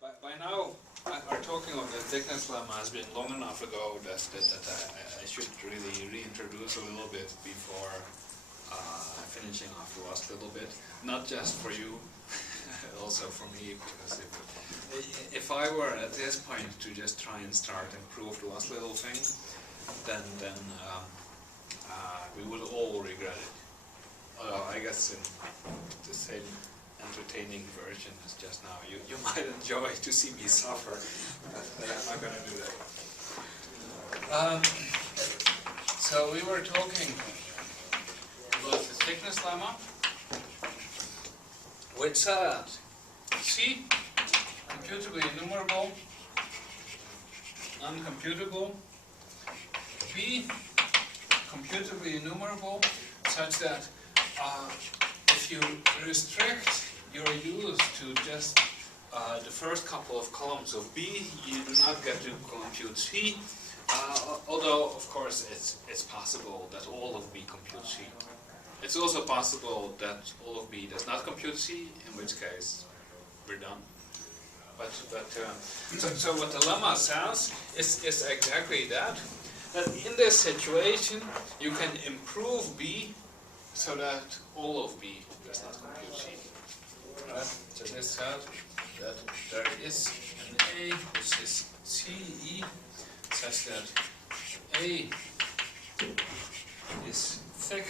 By now, our talking of the thickness lemma has been long enough ago that I should really reintroduce a little bit before finishing off the last little bit. Not just for you, also for me, because if I were at this point to just try and start and prove the last little thing, then we would all regret it. Although I guess in the same entertaining version as just now, you might enjoy to see me suffer, but I'm not going to do that. So we were talking about the thickness lemma, which said C, computably enumerable, uncomputable, B, computably enumerable, such that if you restrict your use to just the first couple of columns of B, you do not get to compute C, although of course it's possible that all of B computes C. It's also possible that all of B does not compute C, in which case we're done. So what the lemma says is exactly that in this situation you can improve B so that all of B does not compute C. Right? So this says that there is an A which is CE such that A is thick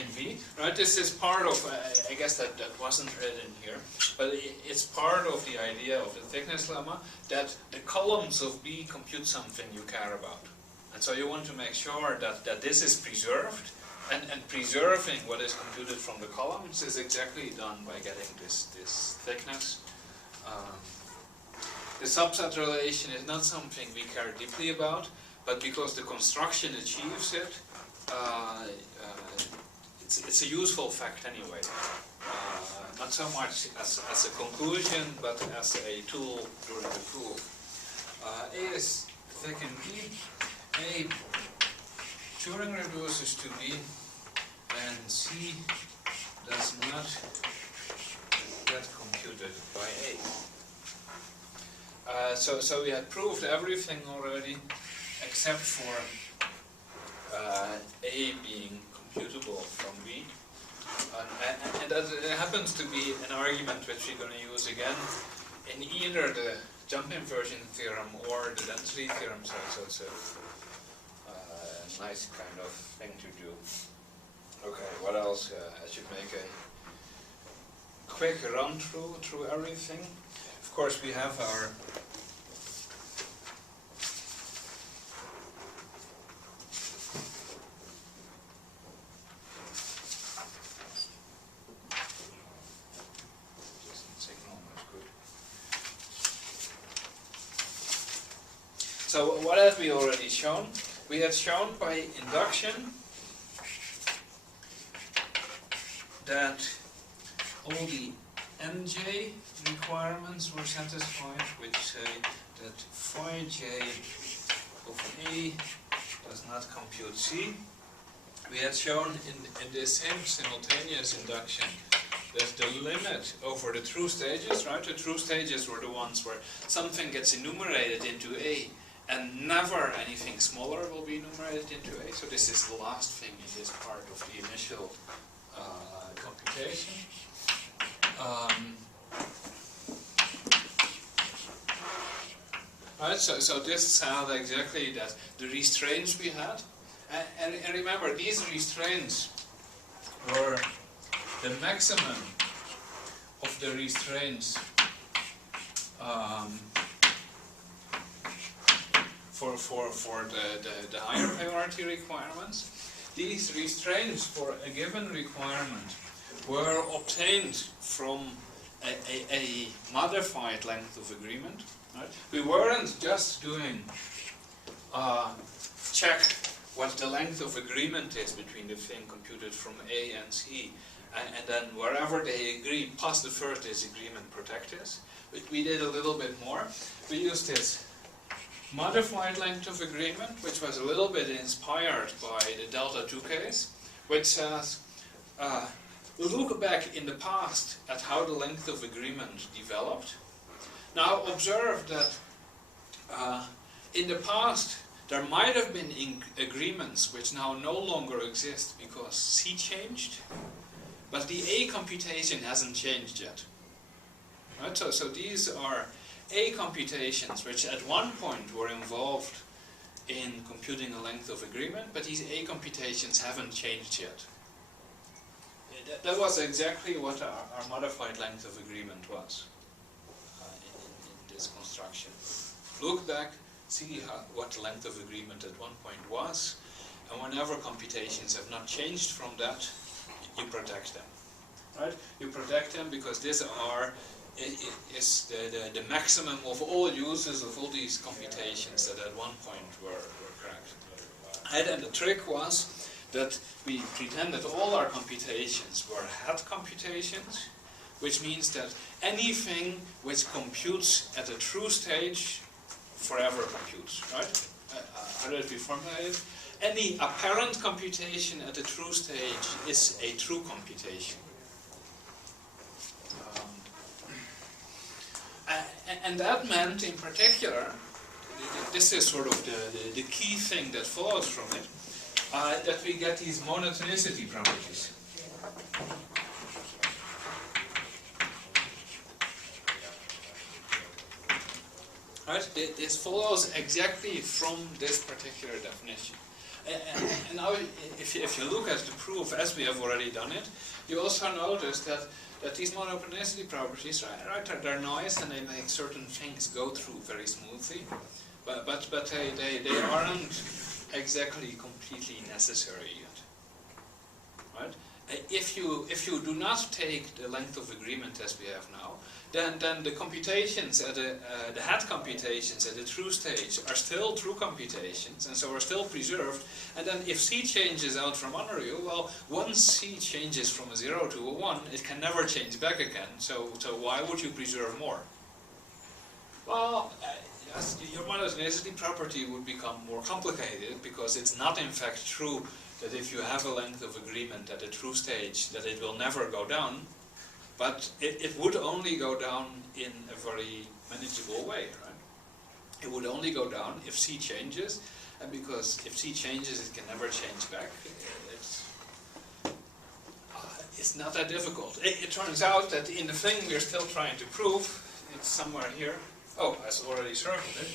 in B. Right? This is part of, I guess that wasn't written here, but it's part of the idea of the thickness lemma that the columns of B compute something you care about. And so you want to make sure that this is preserved. And preserving what is computed from the columns is exactly done by getting this thickness. The subset relation is not something we care deeply about, but because the construction achieves it, it's a useful fact anyway. Not so much as a conclusion, but as a tool during the proof. A is thick in B. A Turing reduces to B, and C does not get computed by A. So we had proved everything already except for A being computable from B. And that happens to be an argument which we're going to use again in either the jump inversion theorem or the density theorem. So it's a nice kind of thing to do. Okay, what else? I should make a quick run through everything. Of course, we have our So what have we already shown? We had shown by induction that all the MJ requirements were satisfied, which say that phi j of A does not compute C. We had shown in this same simultaneous induction that the limit over the true stages, right? The true stages were the ones where something gets enumerated into A and never anything smaller will be enumerated into A. So this is the last thing in this part of the initial computation. Right, so this sounds exactly that the restraints we had, and remember these restraints were the maximum of the restraints for the higher priority requirements. These restraints for a given requirement were obtained from a modified length of agreement. Right? We weren't just doing check what the length of agreement is between the thing computed from A and C, and then wherever they agree, plus the first disagreement protect this. But we did a little bit more. We used this modified length of agreement, which was a little bit inspired by the delta 2 case, which says, look back in the past at how the length of agreement developed, Now observe that in the past there might have been agreements which now no longer exist because C changed, but the A computation hasn't changed yet. Right? So these are A computations which at one point were involved in computing a length of agreement, but these A computations haven't changed yet. That was exactly what our modified length of agreement was in this construction. Look back, see what the length of agreement at one point was, and whenever computations have not changed from that, you protect them. Right? You protect them because these is the maximum of all uses of all these computations that at one point were correct. And the trick was that we pretended all our computations were head computations, which means that anything which computes at a true stage forever computes, right? How did we formulate it? Any apparent computation at a true stage is a true computation. And that meant, in particular, this is sort of the key thing that follows from it, that we get these monotonicity properties. Right? This follows exactly from this particular definition. And now, if you look at the proof as we have already done it, you also notice that these monotonicity properties, right, they're nice and they make certain things go through very smoothly, but they aren't exactly completely necessary yet. Right? If you do not take the length of agreement as we have now, then the computations at the head computations at the true stage are still true computations, and so are still preserved. And then if C changes out from under you, well, once C changes from a 0 to a 1, it can never change back again. So why would you preserve more? Well, yes, your monotonicity property would become more complicated because it's not in fact true that if you have a length of agreement at a true stage that it will never go down, but it would only go down in a very manageable way, right? It would only go down if C changes, and because if C changes it can never change back. It's not that difficult. It turns out that in the thing we're still trying to prove, it's somewhere here. Oh, I already circled it.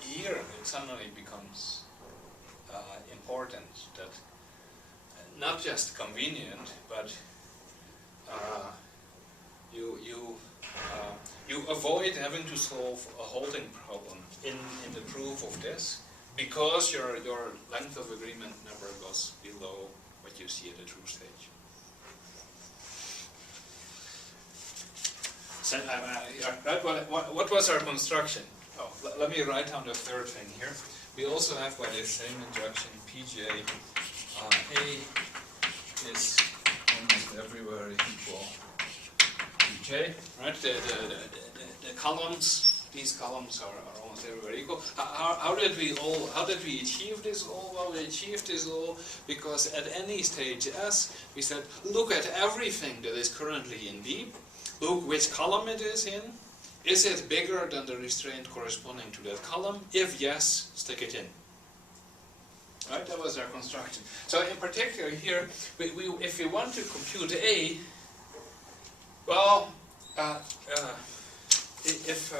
Here it suddenly becomes important that not just convenient, but you avoid having to solve a halting problem in the proof of this, because your length of agreement never goes below what you see at the true stage. So, what was our construction? Oh, let me write down the third thing here. We also have, by the same injunction, Pj A is almost everywhere equal to J. Right? The columns, these columns are almost everywhere equal. How did we achieve this all? Well, we achieved this all because at any stage S, we said, look at everything that is currently in B. Look which column it is in. Is it bigger than the restraint corresponding to that column? If yes, stick it in. Right, that was our construction. So in particular here, if we want to compute A, well, if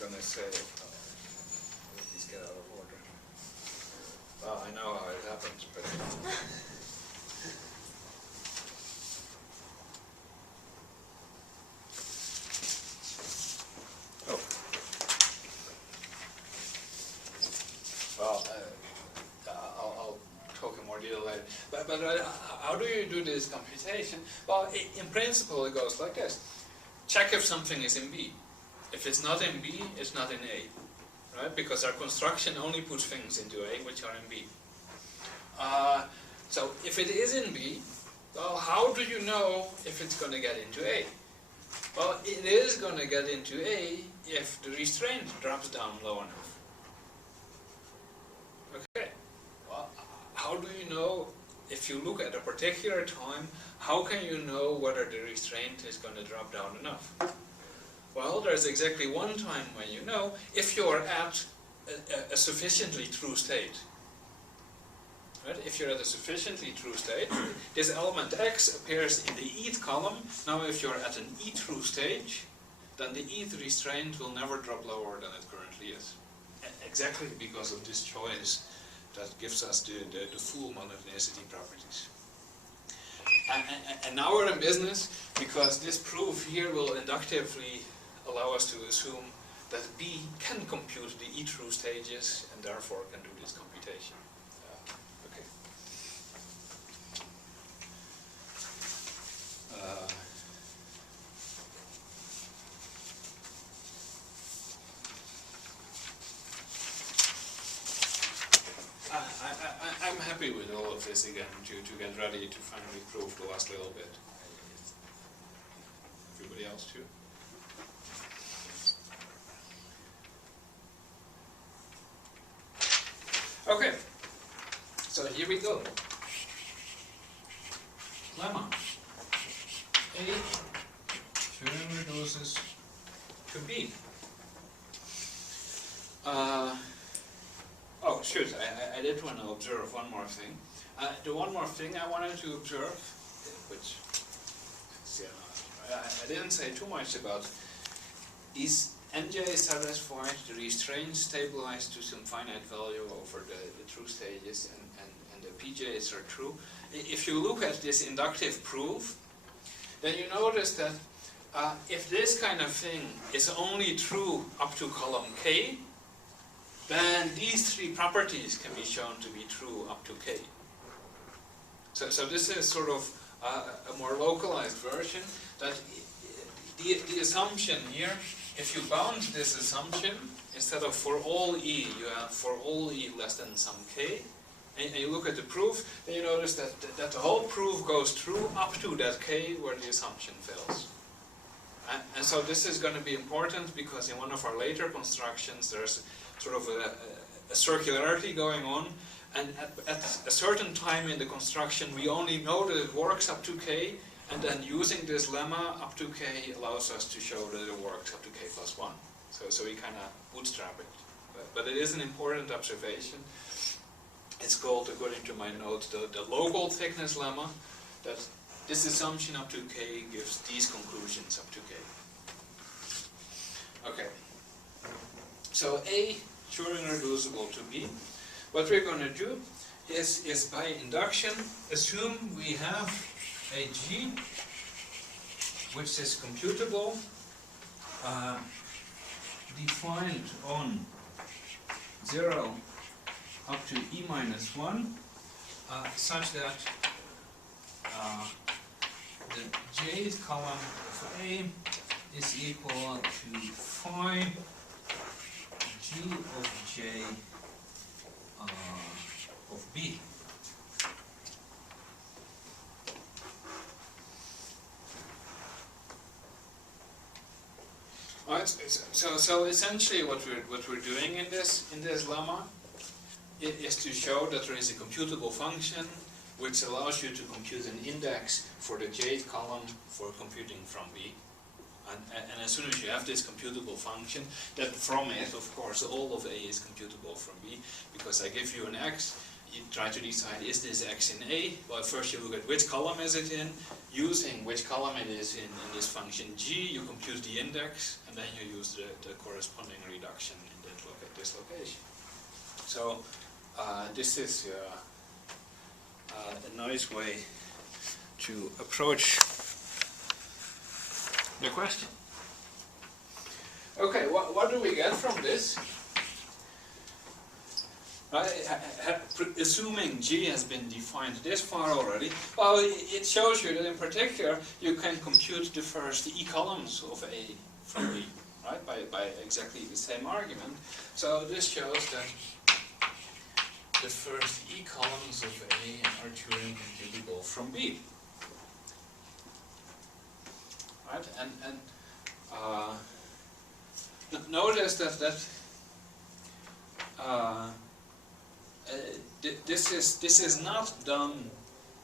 gonna say, let these get out of order. Well, I know how it happens, but. I'll talk in more detail later. But how do you do this computation? Well, in principle it goes like this. Check if something is in B. If it's not in B, it's not in A. Right? Because our construction only puts things into A which are in B. So if it is in B, well, how do you know if it's going to get into A? Well, it is going to get into A if the restraint drops down low enough. Okay. Well, how do you know if you look at a particular time, how can you know whether the restraint is going to drop down enough? Well, there's exactly one time when you know, if you're at a sufficiently true state. Right? If you're at a sufficiently true state, this element x appears in the eth column. Now if you're at an e true stage, then the eth restraint will never drop lower than it currently is. Exactly because of this choice that gives us the full monotonicity properties. And now we're in business, because this proof here will inductively allow us to assume that B can compute the E true stages and therefore can do this computation. Okay. I'm happy with all of this again to get ready to finally prove the last little bit. Everybody else too? Okay, so here we go. Lemma. A Turing reduces to B. Oh, shoot, I did want to observe one more thing. The one more thing I wanted to observe, which I didn't say too much about, is nj satisfied, the restraint stabilized to some finite value over the true stages, and the pj's are true. If you look at this inductive proof, then you notice that if this kind of thing is only true up to column k, then these three properties can be shown to be true up to k. So this is sort of a more localized version, that the assumption here, if you bound this assumption, instead of for all e, you have for all e less than some k, and you look at the proof, then you notice that the whole proof goes true up to that k where the assumption fails. And so this is going to be important, because in one of our later constructions there's sort of a circularity going on, and at a certain time in the construction we only know that it works up to k, and then using this lemma up to k allows us to show that it works up to k plus 1. So we kind of bootstrap it. But it is an important observation. It's called, according to my note, the local thickness lemma, that this assumption up to k gives these conclusions up to k. Okay. So A, Turing reducible to B. What we're going to do is by induction assume we have a G which is computable, defined on 0 up to e minus 1, such that the jth column of A is equal to phi G of J of B. Right. So essentially, what we're doing in this lemma is to show that there is a computable function which allows you to compute an index for the jth column for computing from B. And as soon as you have this computable function, then from it, of course, all of A is computable from B, because I give you an x, you try to decide, is this x in A? Well, first you look at which column is it in, using which column it is in this function G, you compute the index, and then you use the corresponding reduction in this location. So this is a nice way to approach the question. Okay, what do we get from this? Assuming G has been defined this far already, well, it shows you that in particular you can compute the first E columns of A from B, right? By exactly the same argument. So this shows that the first E columns of A are Turing computable from B. Right, and notice that this is not done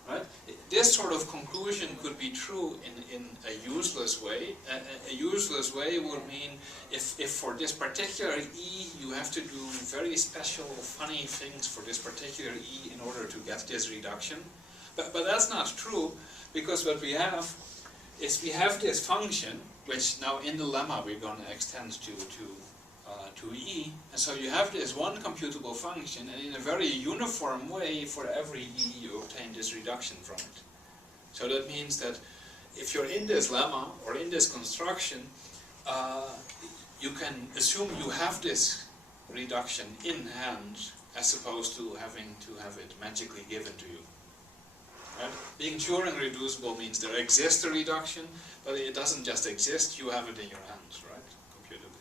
Right? This sort of conclusion could be true in a useless way. A useless way would mean if for this particular E you have to do very special funny things for this particular E in order to get this reduction. But that's not true, because what we have is we have this function, which now in the lemma we're going to extend to E, and so you have this one computable function, and in a very uniform way for every E you obtain this reduction from it. So that means that if you're in this lemma or in this construction, you can assume you have this reduction in hand as opposed to having to have it magically given to you. Right? Being Turing reducible means there exists a reduction, but it doesn't just exist, you have it in your hands, right? Computably.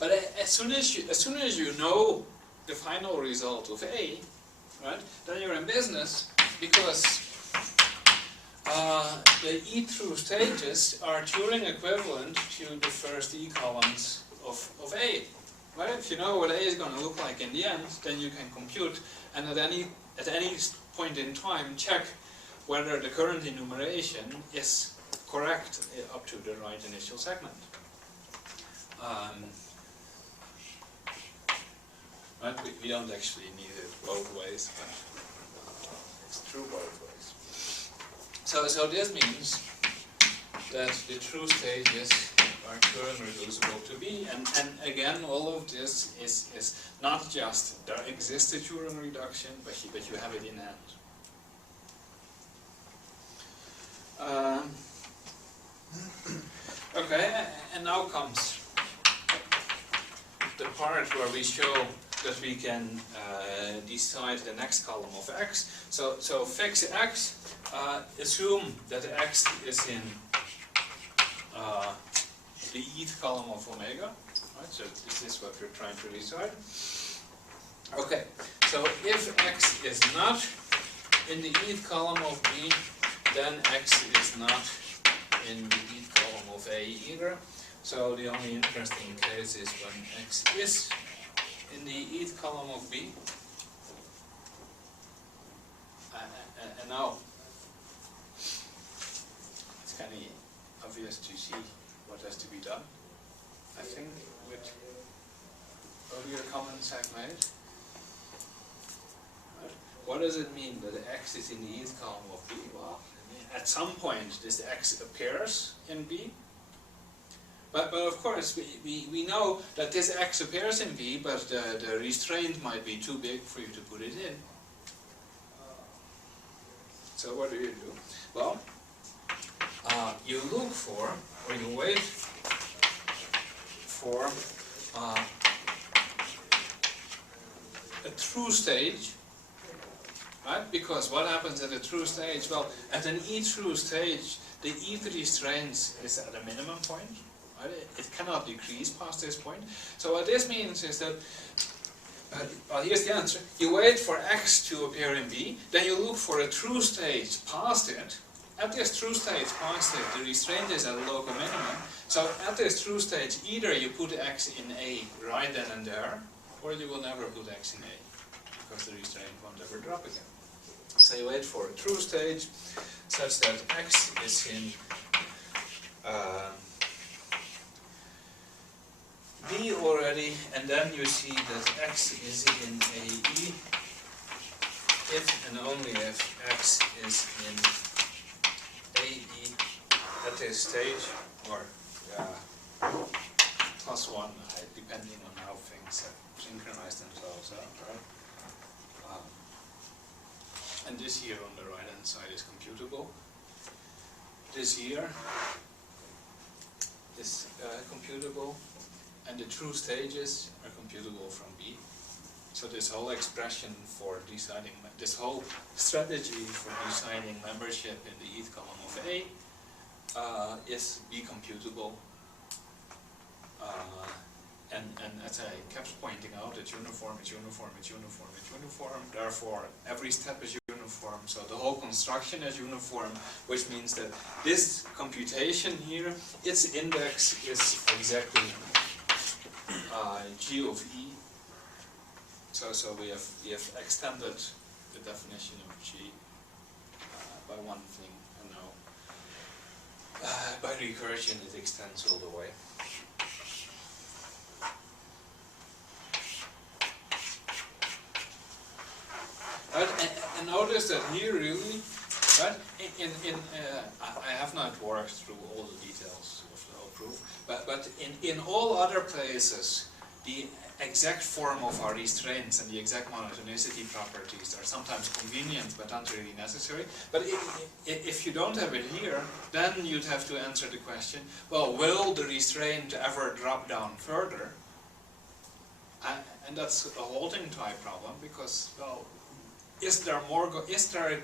But as soon as you know the final result of A, right, then you're in business, because the E through stages are Turing equivalent to the first E columns of A. Right? If you know what A is going to look like in the end, then you can compute, and at any point in time check whether the current enumeration is correct up to the right initial segment. Right? We don't actually need it both ways, but it's true both ways. So this means that the true stages are Turing reducible to B, and again, all of this is not just there exists a Turing reduction, but you have it in hand. Okay, and now comes the part where we show that we can decide the next column of X. So fix X, assume that X is in the eth column of omega, right? So this is what we're trying to decide. Okay, so if X is not in the eth column of B, then X is not in the eth column of A either. So the only interesting case is when X is in the eth column of B. And now it's kind of obvious to see what has to be done, I think, with earlier comments I've made. Right. What does it mean that X is in the eth column of B? Well, at some point this X appears in B. But of course we know that this X appears in B, but the restraint might be too big for you to put it in. So what do? Well, you look for, or you wait for a true stage, right? Because what happens at a true stage? Well, at an E true stage, the eth restraint is at a minimum point. Right? It cannot decrease past this point. So what this means is that, well, here's the answer. You wait for X to appear in B, then you look for a true stage past it. At this true stage past it, the restraint is at a local minimum. So at this true stage, either you put X in A right then and there, or you will never put X in A, because the restraint won't ever drop again. So you wait for a true stage such that X is in B already, and then you see that X is in AE if and only if X is in AE at this stage, or +1, depending on how things synchronize themselves out, right? And this here on the right hand side is computable. This here is computable. And the true stages are computable from B. So this whole expression for deciding, this whole strategy for deciding membership in the eth column of A is B computable. And as I kept pointing out, it's uniform, it's uniform, it's uniform, it's uniform. Therefore, every step is uniform. So the whole construction is uniform, which means that this computation here, its index is exactly G of E So we have extended the definition of G by one thing, and now by recursion it extends all the way. Right, and notice that here really, right, I have not worked through all the details of the whole proof, but in all other places, the exact form of our restraints and the exact monotonicity properties are sometimes convenient but not really necessary. But if you don't have it here, then you'd have to answer the question, well, will the restraint ever drop down further? And that's a halting type problem, because, well, is there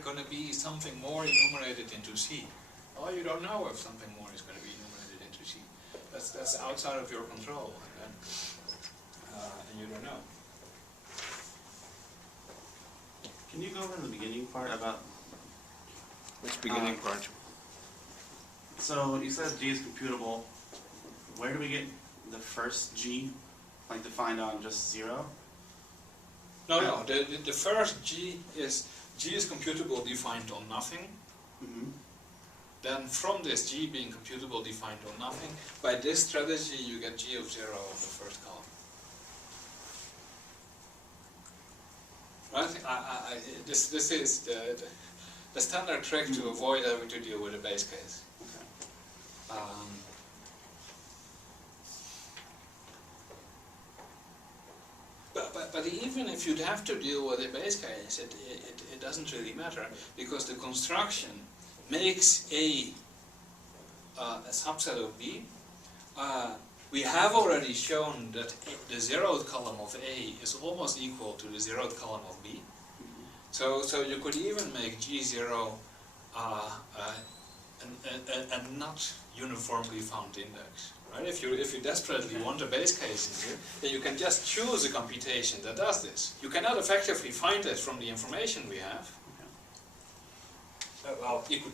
going to be something more enumerated into C? Well, you don't know if something more is going to be enumerated into C. That's outside of your control, and you don't know. Can you go over the beginning part about... Which beginning part? So you said G is computable. Where do we get the first G, like defined on just 0? No. The first G is computable defined on nothing. Mm-hmm. Then from this G being computable defined on nothing, by this strategy you get G of 0 on the first column. Right? This is the standard trick to avoid having to deal with a base case. Okay. But even if you'd have to deal with a base case, it doesn't really matter, because the construction makes A a subset of B. We have already shown that the zeroth column of A is almost equal to the zeroth column of B. So you could even make G0 a not uniformly found index. Right? If you desperately want a base case in here, then you can just choose a computation that does this. You cannot effectively find it from the information we have. Well, you could,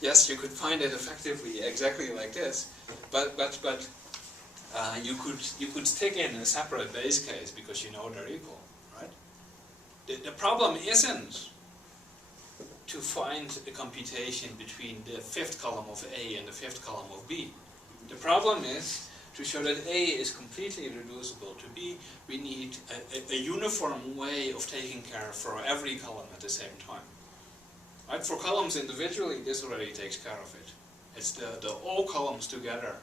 yes, you could find it effectively exactly like this, but you could stick in a separate base case because you know they're equal, right? The problem isn't to find a computation between the fifth column of A and the fifth column of B. The problem is to show that A is completely reducible to B. We need a uniform way of taking care for every column at the same time. Right? For columns individually, this already takes care of it. It's the all columns together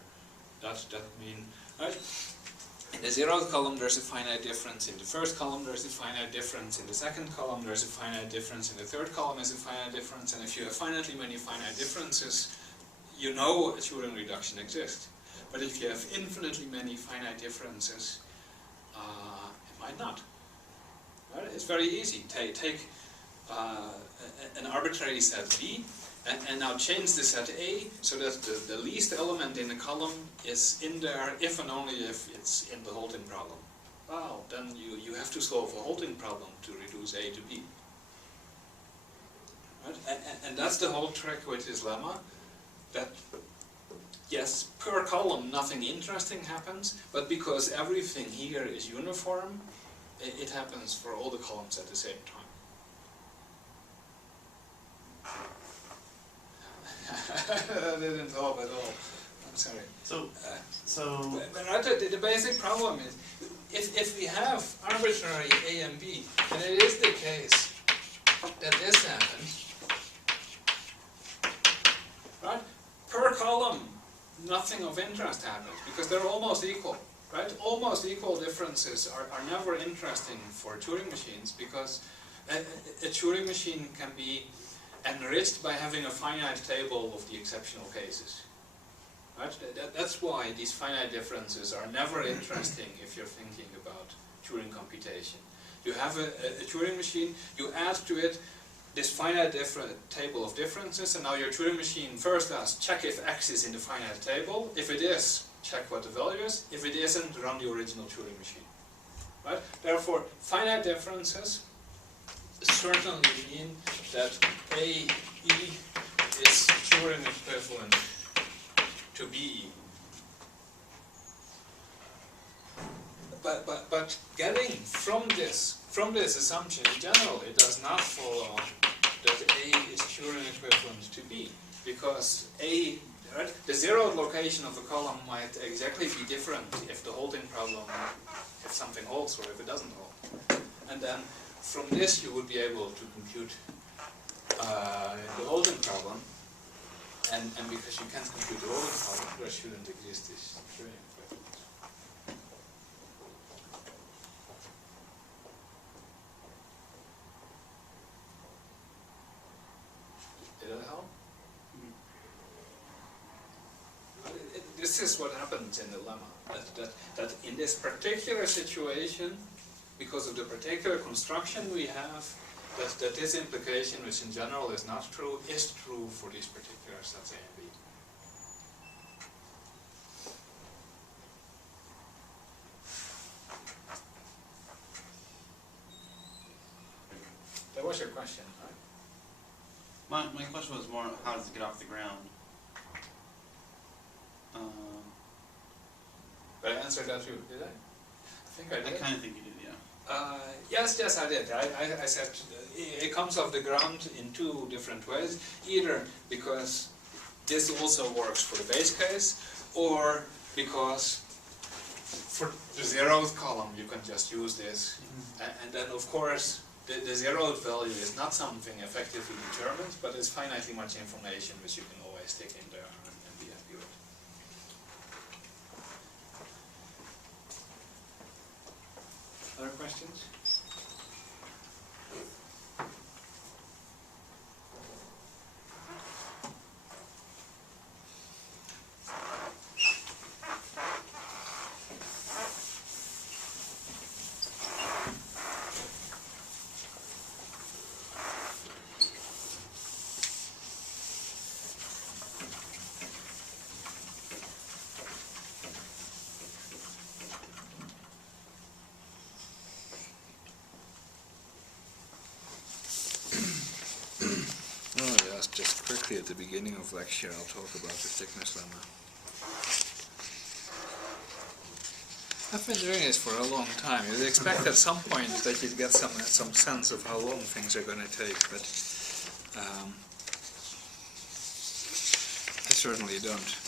that mean, right? In the zeroth column there's a finite difference, in the first column there's a finite difference, in the second column there's a finite difference, in the third column is a finite difference, and if you have finitely many finite differences, you know a Turing reduction exists. But if you have infinitely many finite differences, it might not. Right? It's very easy. Take an arbitrary set B, and now change the set A so that the least element in the column is in there if and only if it's in the halting problem. Well, then you have to solve a halting problem to reduce A to B. Right? And that's the whole trick with this lemma, that yes, per column nothing interesting happens, but because everything here is uniform, it happens for all the columns at the same time. That didn't help at all. I'm sorry. But the basic problem is, if we have arbitrary A and B, and it is the case that this happens, right? Per column, nothing of interest happens, because they're almost equal, right? Almost equal differences are never interesting for Turing machines, because a Turing machine can be enriched by having a finite table of the exceptional cases. Right? That's why these finite differences are never interesting if you're thinking about Turing computation. You have a Turing machine, you add to it this finite table of differences, and now your Turing machine first asks, check if x is in the finite table. If it is, check what the value is. If it isn't, run the original Turing machine. Right? Therefore, finite differences certainly mean that AE is Turing equivalent to BE. but getting from this assumption in general, it does not follow that A is Turing equivalent to B, because A, right, the zeroed location of the column might exactly be different if the holding problem, if something holds or if it doesn't hold. And then from this you would be able to compute the holding problem, and because you can't compute the holding problem, there shouldn't exist this Turing equivalence. Did that help? This is what happens in the lemma, that in this particular situation, because of the particular construction we have, that this implication, which in general is not true, is true for these particular sets A and B. That was your question, right? My question was more, how does it get off the ground? But I answered that too, did I? I think I did. I kind of think you did, yeah. Yes, I did. I said it comes off the ground in two different ways. Either because this also works for the base case, or because for the zeroth column you can just use this. And then of course the zeroth value is not something effectively determined, but it's finitely much information which you can always stick in there and be happy with. Other questions? Just quickly at the beginning of lecture, I'll talk about the thickness lemma. I've been doing this for a long time. You'd expect at some point that you'd get some sense of how long things are going to take, but I certainly don't.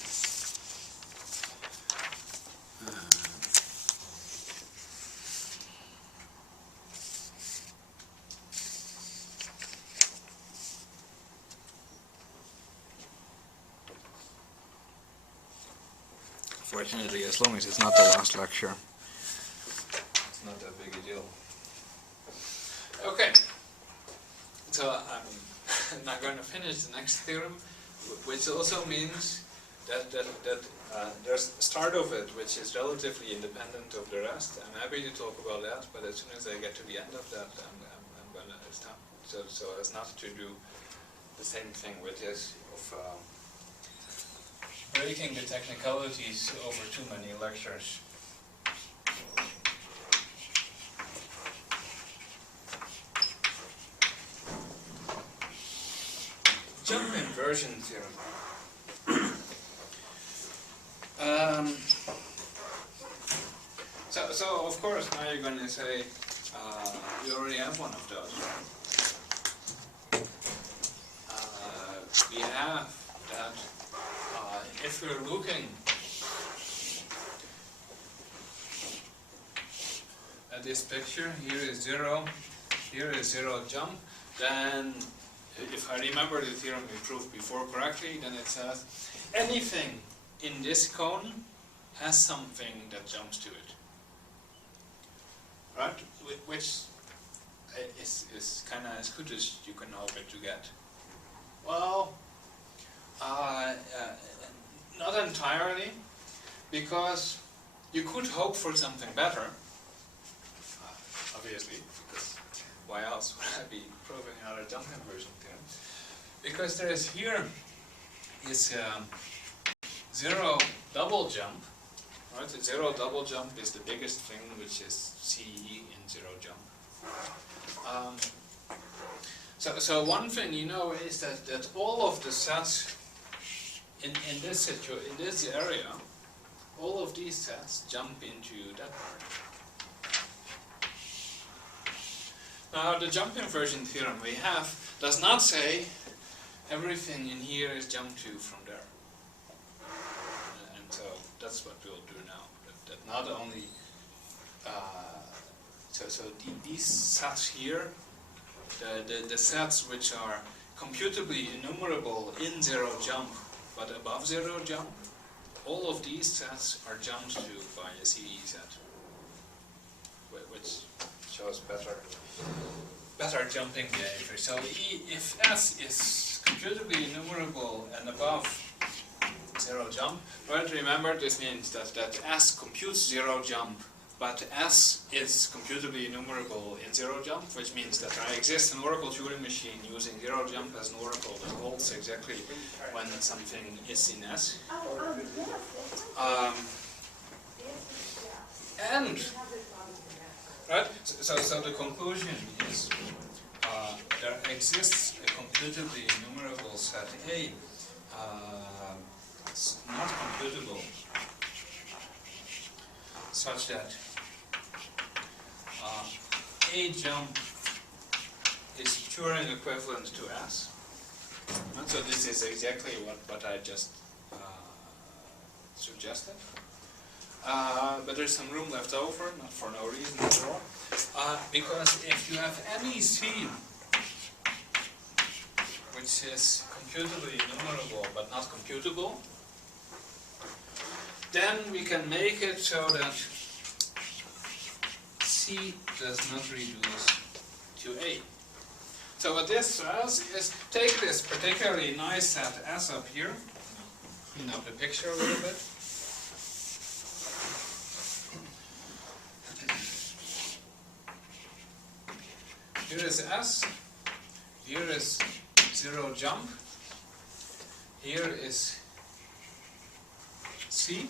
Fortunately, as long as it's not the last lecture, it's not that big a deal. Okay, so I'm not going to finish the next theorem, which also means that there's a start of it which is relatively independent of the rest. I'm happy to talk about that, but as soon as I get to the end of that, I'm going to stop. So as not to do the same thing with this of breaking the technicalities over too many lectures. Jump inversion theorem. So of course now you're going to say you already have one of those. We have that. If we're looking at this picture, here is zero jump, then if I remember the theorem we proved before correctly, then it says anything in this cone has something that jumps to it. Right? Which is kind of as good as you can hope it to get. Well, not entirely, because you could hope for something better, obviously, because why else would I be proving another jump inversion theorem? Because there is here is zero double jump, right? The zero double jump is the biggest thing, which is CE in zero jump. So one thing you know is that all of the sets in this area, all of these sets jump into that part. Now the jump inversion theorem we have does not say everything in here is jumped to from there. And so that's what we'll do now. That not only these sets here, the sets which are computably enumerable in zero jump but above zero jump, all of these sets are jumped to by a CE set, which shows better jumping behavior. So if S is computably enumerable and above zero jump, right? Remember, this means that S computes zero jump, but S is computably enumerable in zero jump, which means that there exists an Oracle Turing machine using zero jump as an oracle that holds exactly when something is in S. And right, so the conclusion is there exists a computably enumerable set A, not computable, such that A jump is Turing equivalent to S. And so this is exactly what I just suggested. But there's some room left over, not for no reason at all. Because if you have any C which is computably enumerable but not computable, then we can make it so that C does not reduce to A. So what this says is, take this particularly nice set S up here, clean up the picture a little bit. Here is S, here is zero jump, here is C,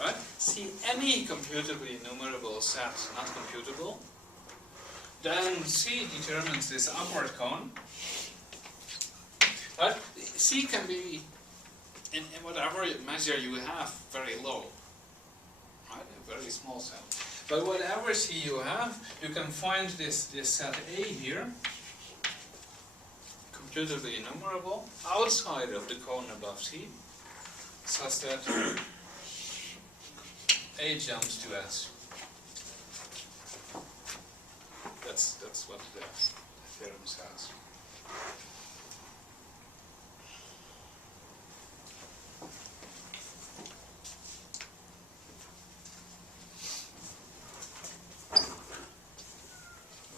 right? See any computably enumerable set not computable, then C determines this upward cone, right? C can be, in whatever measure you have, very low, right? A very small cell. But whatever C you have, you can find this set A here, computably enumerable, outside of the cone above C, such that A jumps to S. That's what the theorem says.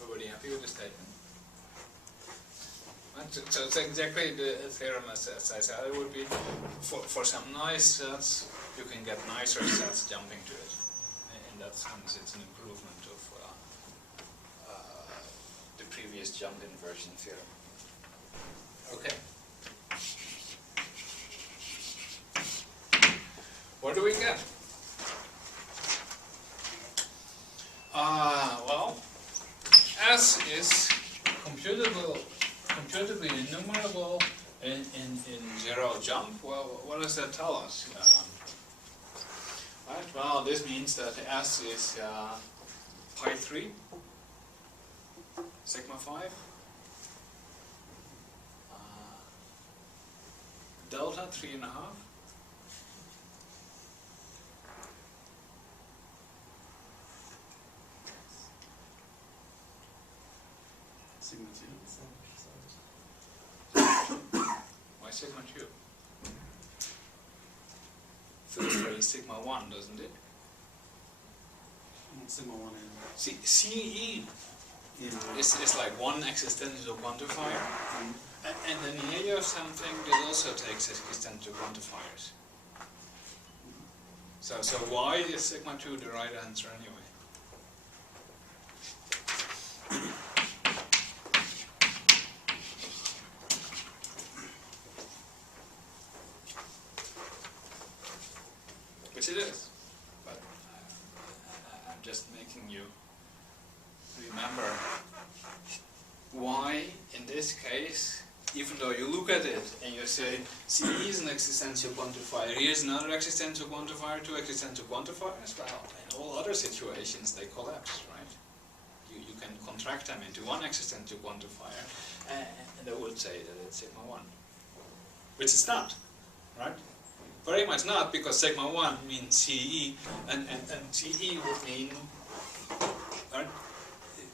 Everybody happy with the statement? So it's exactly the theorem as I said it would be. For some nice sets, you can get nicer sets jumping to it. In that sense, it's an improvement of the previous jump inversion theorem. Okay. What do we get? Well, S is computably enumerable in zero jump. Well, what does that tell us? Right. Well, this means that S is pi 3, sigma 5, delta 3.5. Sigma 2. Why sigma 2? Filtering sigma 1, doesn't it? Sigma 1 See, CE is like one existential quantifier, and then here you have something that also takes existential quantifiers. So why is sigma 2 the right answer anyway? Which it is, but I'm just making you remember why, in this case, even though you look at it and you say, CE is an existential quantifier, here's another existential quantifier, two existential quantifiers, well, in all other situations they collapse, right? You can contract them into one existential quantifier, and I would say that it's sigma 1. Which it's not, right? Very much not, because sigma 1 means CE, and CE would mean, right,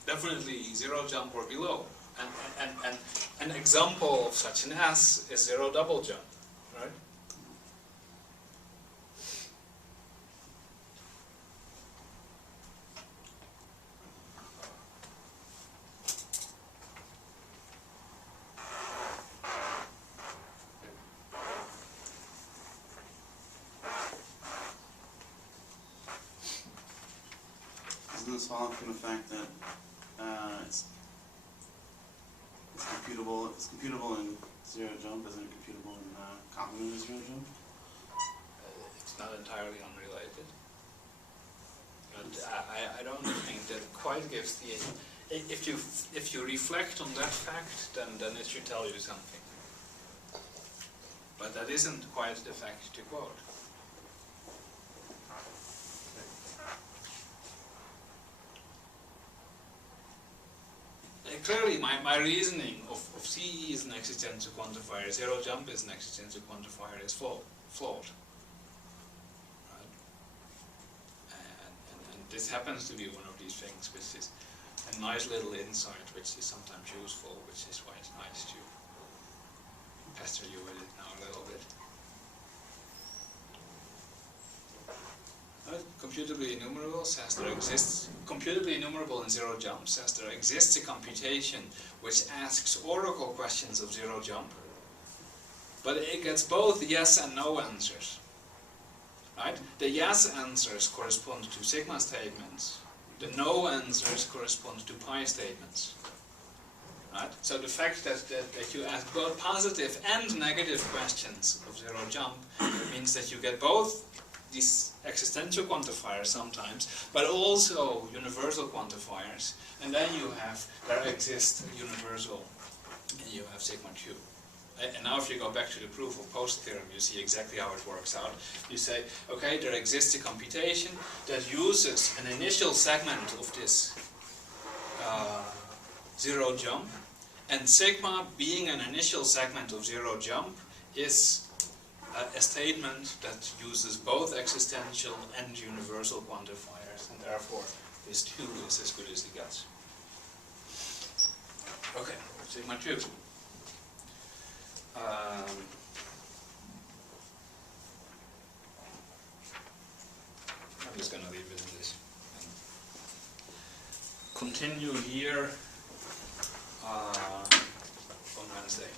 definitely 0 jump or below. And an example of such an S is 0 double jump, right? Doesn't this follow from the fact that it's computable? It's computable in 0 jump. Isn't it computable in complement 0 jump? It's not entirely unrelated. But I don't think that quite gives the. If you reflect on that fact, then it should tell you something. But that isn't quite the fact to quote. Clearly, my reasoning of CE is an existential quantifier, 0 jump is an existential quantifier, is flawed. Right? And this happens to be one of these things, which is a nice little insight, which is sometimes useful, which is why it's nice to pester you with it now a little bit. Computably enumerable says there exists, computably enumerable in 0 jump says there exists a computation which asks oracle questions of 0 jump, but it gets both yes and no answers. Right? The yes answers correspond to sigma statements, the no answers correspond to pi statements. Right? So the fact that you ask both positive and negative questions of 0 jump means that you get both these existential quantifiers sometimes, but also universal quantifiers, and then there exists a universal, and you have sigma q. And now if you go back to the proof of post theorem, you see exactly how it works out. You say, okay, there exists a computation that uses an initial segment of this 0 jump, and sigma, being an initial segment of 0 jump, is a statement that uses both existential and universal quantifiers, and therefore this 2 is as good as it gets. Okay, sigma 2. I'm just going to leave it at this. Continue here on Wednesday.